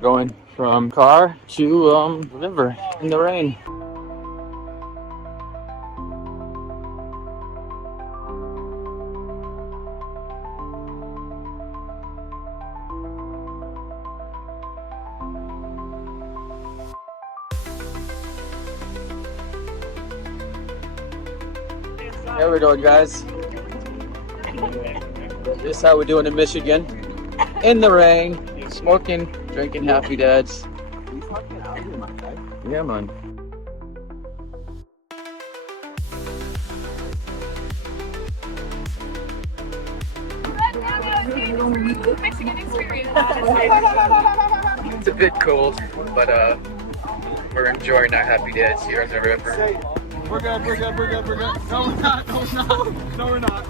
Going from car to river in the rain. There we go, guys. This is how we're doing in Michigan. In the rain, smoking, drinking Happy Dads. Yeah, man. Michigan experience. It's a bit cold, but we're enjoying our Happy Dads here in the river. We're good. No, we're not. No, we're not.